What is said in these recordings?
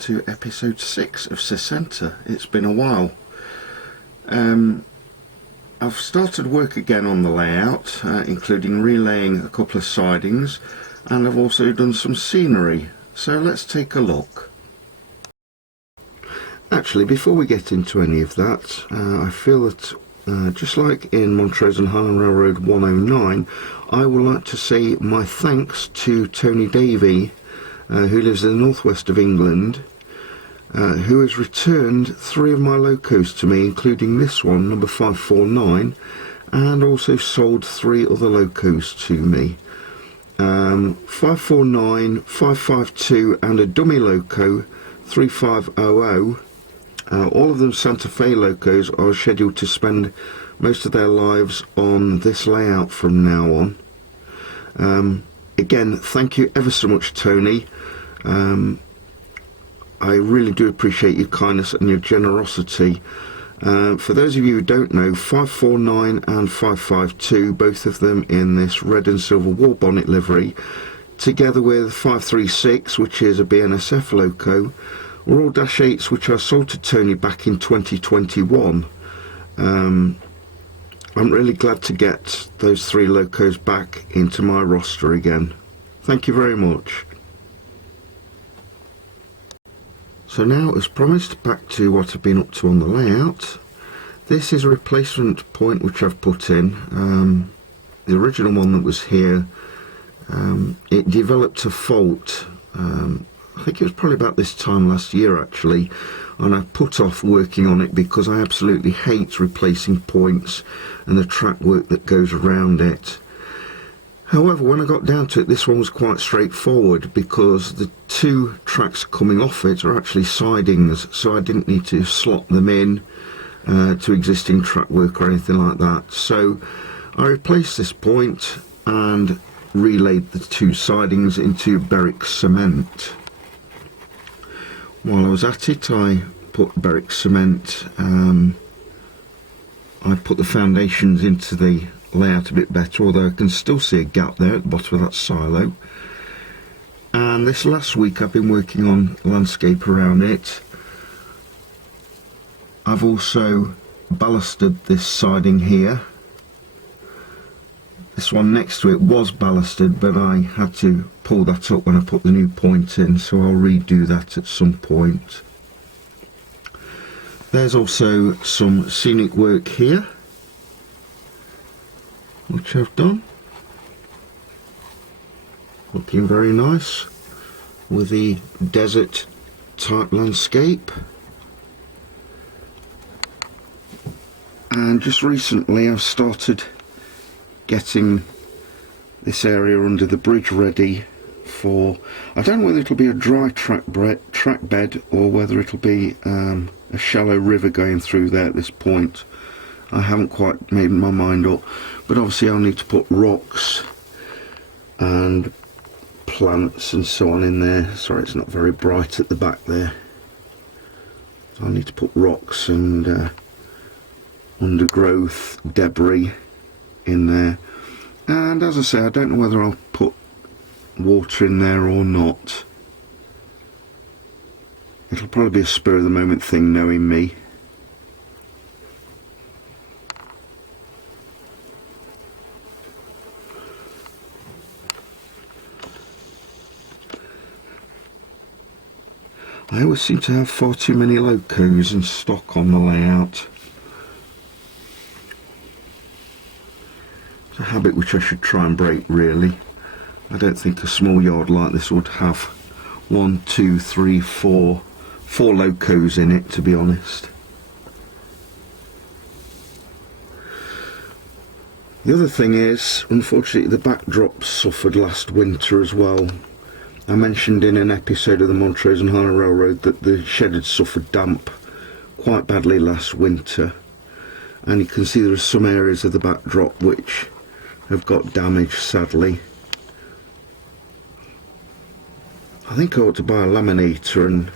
To episode 6 of Sesenta. It's been a while. I've started work again on the layout, including relaying a couple of sidings, and I've also done some scenery, so let's take a look. Actually, before we get into any of that, I feel that just like in Montrose and Highland Railroad 109, I would like to say my thanks to Tony Davey, who lives in the northwest of England, who has returned 3 of my locos to me, including this one, number 549, and also sold 3 other locos to me. 549, 552 and a dummy loco 3500, all of them Santa Fe locos, are scheduled to spend most of their lives on this layout from now on. Again, thank you ever so much, Tony. I really do appreciate your kindness and your generosity. For those of you who don't know, 549 and 552, both of them in this red and silver war bonnet livery, together with 536, which is a BNSF loco, were all Dash 8s which I sold to Tony back in 2021. I'm really glad to get those 3 locos back into my roster again. Thank you very much. So now, as promised, back to what I've been up to on the layout. This is a replacement point which I've put in. The original one that was here, it developed a fault. I think it was probably about this time last year actually, and I put off working on it because I absolutely hate replacing points and the track work that goes around it. However, when I got down to it, this one was quite straightforward because the 2 tracks coming off it are actually sidings, so I didn't need to slot them in to existing track work or anything like that. So I replaced this point and relayed the 2 sidings into Berwick cement. While I was at it, I put Berwick cement, I put the foundations into the layout a bit better, although I can still see a gap there at the bottom of that silo. And this last week I've been working on landscape around it. I've also ballasted this siding here. This one next to it was ballasted, but I had to pull that up when I put the new point in, so I'll redo that at some point. There's also some scenic work here which I've done, looking very nice with the desert type landscape. And just recently I've started getting this area under the bridge ready for, I don't know whether it'll be a dry track bed or whether it'll be a shallow river going through there at this point. I haven't quite made my mind up, but obviously I'll need to put rocks and plants and so on in there. Sorry, it's not very bright at the back there. I'll need to put rocks and undergrowth, debris in there. And as I say, I don't know whether I'll put water in there or not. It'll probably be a spur of the moment thing, knowing me. I always seem to have far too many locos in stock on the layout. It's a habit which I should try and break, really. I don't think a small yard like this would have 1, 2, 3, 4 locos in it, to be honest. The other thing is, unfortunately, the backdrop suffered last winter as well. I mentioned in an episode of the Montrose and Highland Railroad that the shed had suffered damp quite badly last winter, and you can see there are some areas of the backdrop which have got damaged, sadly. I think I ought to buy a laminator and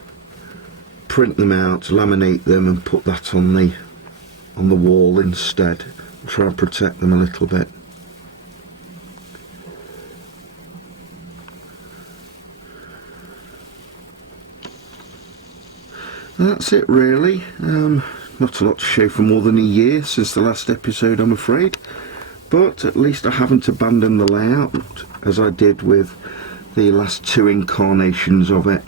print them out, laminate them and put that on the wall instead. Try and protect them a little bit. That's it really. Not a lot to show for more than a year since the last episode, I'm afraid, but at least I haven't abandoned the layout as I did with the last two incarnations of it.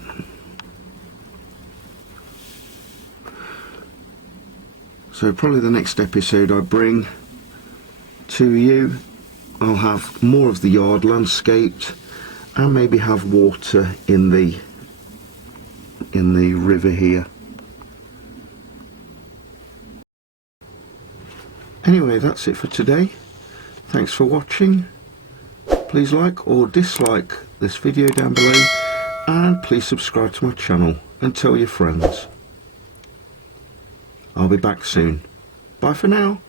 So probably the next episode I bring to you, I'll have more of the yard landscaped and maybe have water in the river here. Anyway, that's it for today. Thanks for watching. Please like or dislike this video down below, and please subscribe to my channel and tell your friends. I'll be back soon. Bye for now.